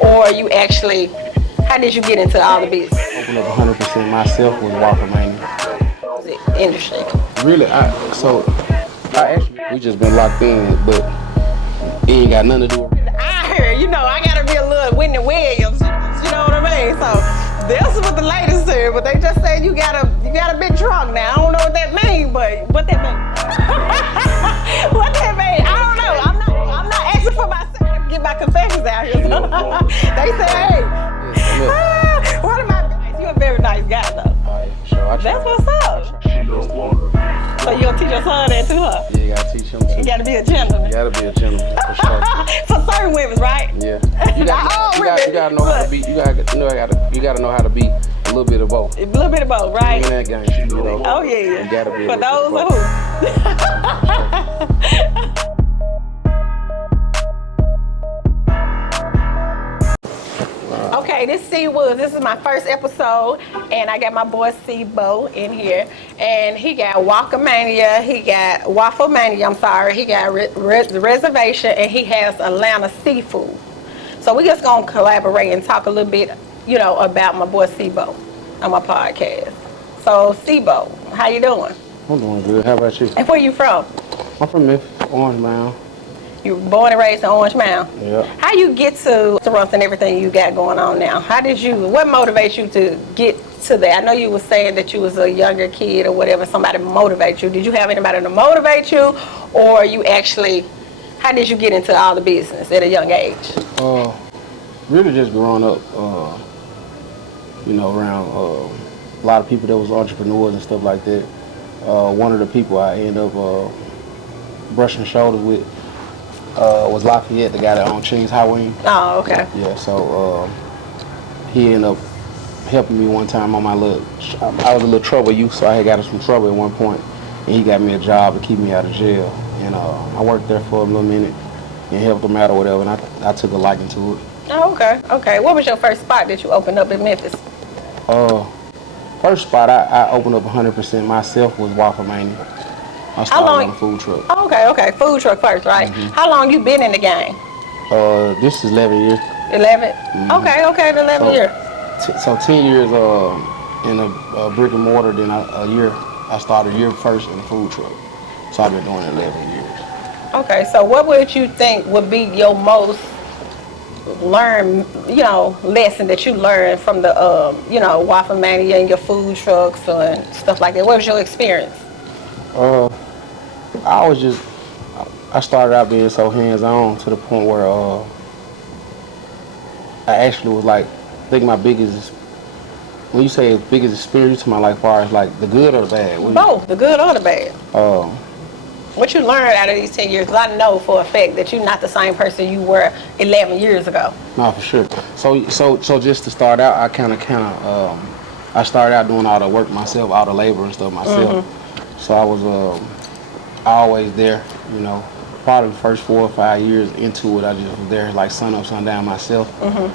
or you actually, how did you get into all the business? Open up 100% myself with Walker Mania. Industry. Really, we just been locked in, but it ain't got nothing to do with it. I heard, I gotta be a little Whitney Williams, you know what I mean? So this is what the ladies said, but they just said you got a big trunk now. I don't know what that means, but what that mean? What that mean? I don't know. I'm not asking for myself to get my confessions out here. So they say, hey, what am I? You're a very nice guy though. Sure, that's what's up. So you gonna teach your son that too, huh? Yeah, you gotta teach him too. You gotta be a gentleman. You gotta be a gentleman, for sure. For certain women, right? Yeah. You gotta know how to be. You gotta know how to be a little bit of both. A little bit of both, right? In that game, Oh yeah. You gotta be. For those who. Okay, this is CWoods. This is my first episode, and I got my boy C-Bo in here, and he got Walker Mania, he got Waffle Mania, he got Reservation, and he has Atlanta Seafood. So we just gonna collaborate and talk a little bit, about my boy C-Bo on my podcast. So C-Bo, how you doing? I'm doing good. How about you? And where you from? I'm from Memphis, Orange Mound. You were born and raised in Orange Mound? Yeah. How you get to restaurants and everything you got going on now? What motivates you to get to that? I know you were saying that you was a younger kid or whatever, somebody motivate you. Did you have anybody to motivate you, or you actually, how did you get into all the business at a young age? Really just growing up, around a lot of people that was entrepreneurs and stuff like that. One of the people I ended up brushing shoulders with was Lafayette, the guy that owned Ching's Highway. Oh, okay. Yeah, so he ended up helping me one time on I was a little trouble youth, so I had got in some trouble at one point, and he got me a job to keep me out of jail. And I worked there for a little minute and helped him out or whatever, and I took a liking to it. Oh, okay. What was your first spot that you opened up in Memphis? First spot I opened up 100% myself was Waffle Mania. I started on a food truck. Oh, okay. Food truck first, right? Mm-hmm. How long you been in the game? This is 11 years. 11? Mm-hmm. Okay, 11 years. So 10 years in a brick and mortar, then I started a year first in a food truck. So I've been doing it 11 years. Okay, so what would you think would be your most lesson that you learned from the, Waffle Mania and your food trucks and stuff like that? What was your experience? I started out being so hands-on to the point where I actually was like, I think my biggest, when you say biggest experience to my life, as far as like the good or the bad? Both, the good or the bad. What you learned out of these 10 years, because I know for a fact that you're not the same person you were 11 years ago. No, for sure. So just to start out, I started out doing all the work myself, all the labor and stuff myself. Mm-hmm. So I was always there, probably the first 4 or 5 years into it, I just was there like sun up, sun down myself. Mm-hmm.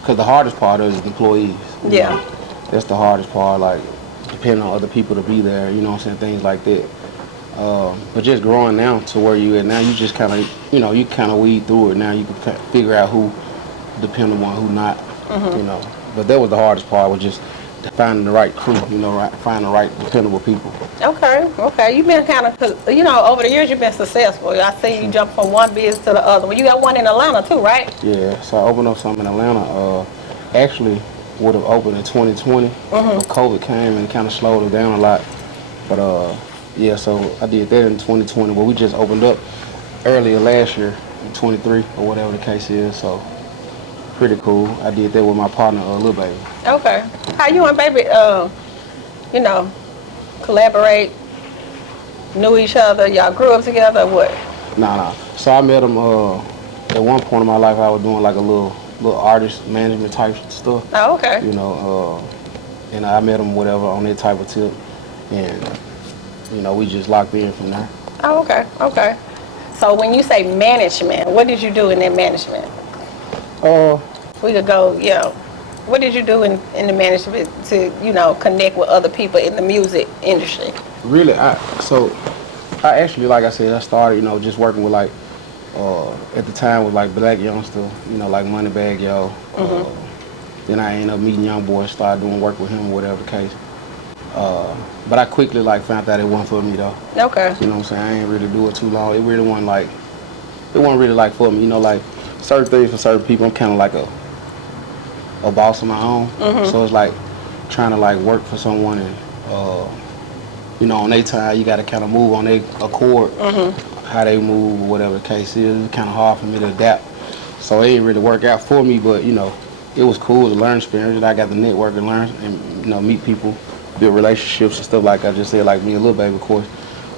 Because the hardest part is the employees. Yeah. That's the hardest part, like depending on other people to be there, things like that. But just growing now to where you at now, you just kind of, you kind of weed through it. Now you can figure out who dependable on who not, mm-hmm. But that was the hardest part, was just finding the right crew, finding the right dependable people. Okay. You've been kind of, over the years you've been successful. I see you jump from one business to the other. Well, you got one in Atlanta too, right? Yeah, so I opened up something in Atlanta. Actually would have opened in 2020. Mm-hmm. But COVID came and kind of slowed it down a lot. But so I did that in 2020. But we just opened up earlier last year in 23 or whatever the case is. So pretty cool. I did that with my partner, Lil Baby. Okay. How you and Baby, collaborate, knew each other, y'all grew up together, or what? Nah. So I met him at one point in my life. I was doing like a little artist management type stuff. Oh, okay. And I met him whatever on that type of tip, and we just locked in from there. Oh, okay. So when you say management, what did you do in that management? We could go, what did you do in the management to, connect with other people in the music industry? Really, I actually, like I said, I started, just working with like At the time was like Black Youngster, you know, like Moneybag Yo. Then I ended up meeting Young Boy, started doing work with him, whatever the case. But I quickly like found out it wasn't for me though. Okay. You know what I'm saying? I ain't really do it too long. It wasn't really like for me. You know, like certain things for certain people, I'm kind of like a boss of my own. So it's like trying to like work for someone and you know, on their time you got to kind of move on their accord, how they move or whatever the case is. It's kind of hard for me to adapt. So it didn't really work out for me, but you know, it was cool to learn experience. I got the network and learn and you know meet people, build relationships and stuff like I just said, like me and Lil Baby, of course.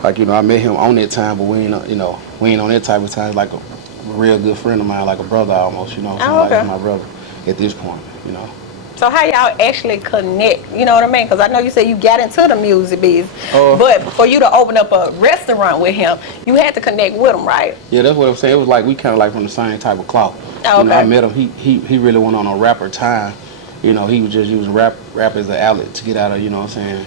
Like, you know, I met him on that time, but we ain't on that type of time. Like a real good friend of mine, like a brother almost, you know. Okay. Like my brother at this point, you know. So how y'all actually connect? You know what I mean? Because I know you said you got into the music biz, but for you to open up a restaurant with him, you had to connect with him, right? Yeah, that's what I'm saying. It was like we kind of like from the same type of cloth. Oh, you know, okay. I met him. He really went on a rapper time. You know, he was just using rap as an outlet to get out of, you know what I'm saying,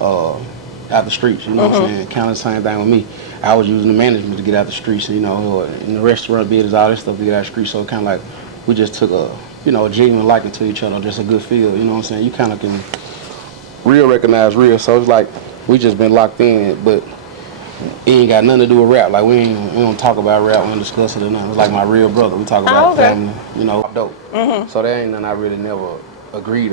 out the streets. You know what I'm saying? Kind of the same thing with me. I was using the management to get out the streets. You know, in the restaurant business, all this stuff to get out the streets. So kind of like we just took a genuine liking to each other, just a good feel. You know what I'm saying? You kind of can real recognize real. So it's like we just been locked in, but it ain't got nothing to do with rap. Like we don't talk about rap, we don't discuss it or nothing. It's like my real brother. We talk about family, you know, dope. So that ain't nothing I really never agreed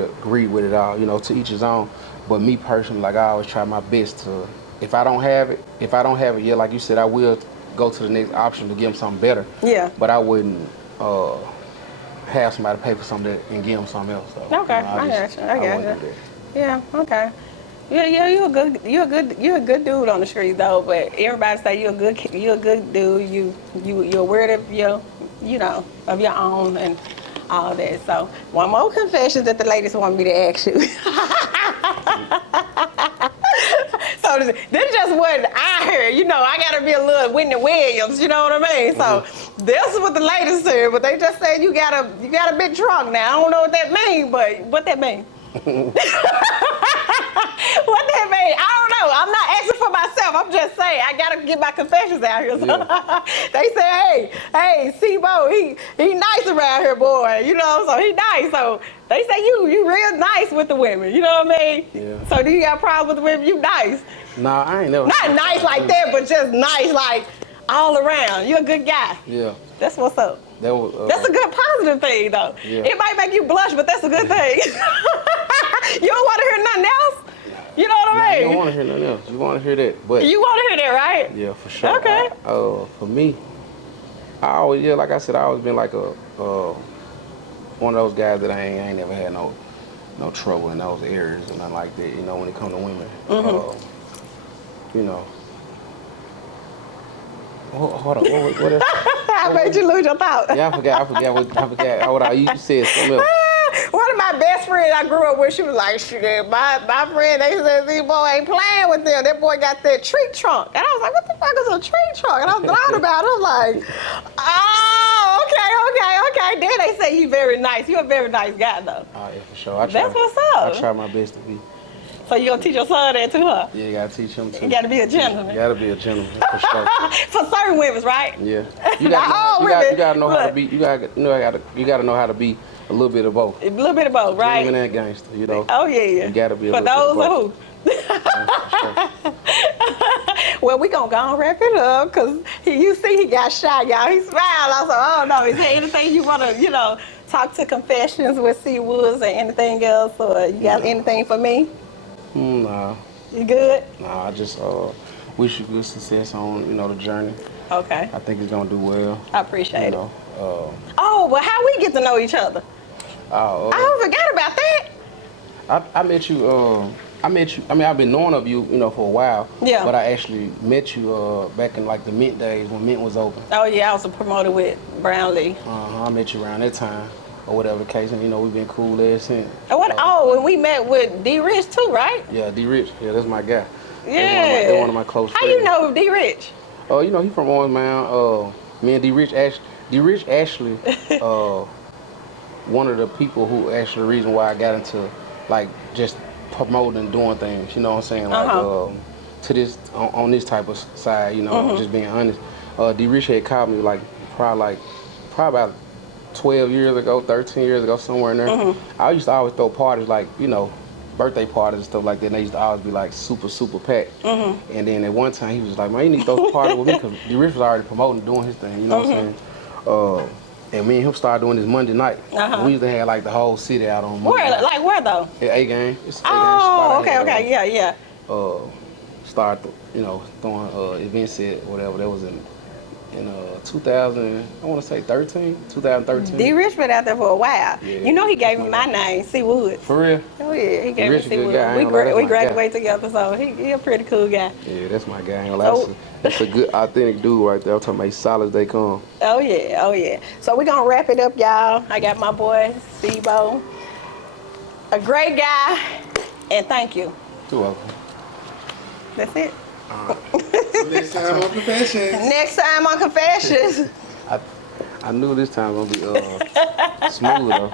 with it all. You know, to each his own. But me personally, like I always try my best to. If I don't have it, yeah, like you said, I will go to the next option to give them something better. Yeah. But I wouldn't have somebody pay for something and give them something else. So, Okay, you know, I got you. Yeah, okay. Yeah, you're a good dude on the street though. But everybody say you're a good dude. You're aware of your own and all that. So one more confession that the ladies want me to ask you. So this just what I heard. You know, I gotta be a little Whitney Williams. You know what I mean? So this is what the ladies said, but they just said you got a big trunk now. I don't know what that means, but what that mean? What that mean? I don't know. I'm not asking for myself. I'm just saying I gotta get my confessions out here. So they say, hey, C-Bo, he nice around here, boy. You know, so he nice. So they say you real nice with the women. You know what I mean? Yeah. So do you got problems with the women? You nice? Nah, I ain't never. Not nice like that, but just nice like all around. You're a good guy. Yeah. That's what's up. That's a good positive thing, though. Yeah. It might make you blush, but that's a good thing. You don't want to hear nothing else? You know what I mean? You don't want to hear nothing else. You want to hear that. But you want to hear that, right? Yeah, for sure. Okay. For me, like I said, I always been like a one of those guys that I ain't never had no trouble in those areas and nothing like that. You know, when it comes to women. You know. Hold on. What else? I made you lose your thought. Yeah, I forgot what you said something else. One of my best friends I grew up with, she was like, shit, my friend, they said, this boy ain't playing with them. That boy got that tree trunk. And I was like, what the fuck is a tree trunk? And I was thought about it. I was like, oh, okay. Then they say you very nice. You're a very nice guy, though. Oh, yeah, for sure. That's what's up. I try my best to be. So you gonna teach your son that too, huh? Yeah, you gotta teach him too. You gotta be a gentleman. You gotta be a gentleman, for sure. For certain women, right? Yeah. You gotta know how to be. You gotta know how to be a little bit of both. A little bit of both, right? Gentleman and gangster, you know. Oh yeah. You gotta be a for little those bit of both. who. Well, we gonna go and wrap it up, cause you see he got shy, y'all. He smiled. I was like, oh no, is there anything you wanna, talk to Confessions with CWoods or anything else, or you got anything for me? Nah. You good? Nah, I just wish you good success on, the journey. Okay. I think it's gonna do well. I appreciate it. Oh, well, how we get to know each other? I forgot about that. I met you. I mean, I've been knowing of you, for a while. Yeah. But I actually met you back in like the Mint days when Mint was open. Oh yeah, I was a promoter with Brownlee. I met you around that time, or whatever the case, and we've been cool ever since. And we met with D Rich too, right? Yeah, D Rich. Yeah, that's my guy. Yeah. They're one of my close friends. How you know D Rich? Oh, he from Orange Mound. Me and D Rich actually, one of the people who actually the reason why I got into like just promoting and doing things. You know what I'm saying? Like to this on this type of side. Just being honest. D Rich had called me like probably about 12 years ago, 13 years ago, somewhere in there. I used to always throw parties like, you know, birthday parties and stuff like that. And they used to always be like super packed. And then at one time he was like, man, you need to throw a party with me because D Rich was already promoting, doing his thing, you know what I'm saying? And me and him started doing this Monday night. We used to have like the whole city out on Monday night. Like where though? At A-Game. It's A-Game Oh, spot. okay, yeah. Start, you know, throwing events at whatever. That was in 2000, I want to say 2013. D Rich been out there for a while. Yeah. You know he gave me my name, CWoods. For real? Oh yeah, he gave me Rich a good guy. CWoods. We graduated together, so he a pretty cool guy. Yeah, that's my guy. That's a good, authentic dude right there. I'm talking about solid as they come. Oh yeah. So we're gonna wrap it up, y'all. I got my boy Sebo, a great guy, and thank you. You're welcome. That's it. Next time on Confessions. Next time on Confessions. I knew this time was gonna be smooth though.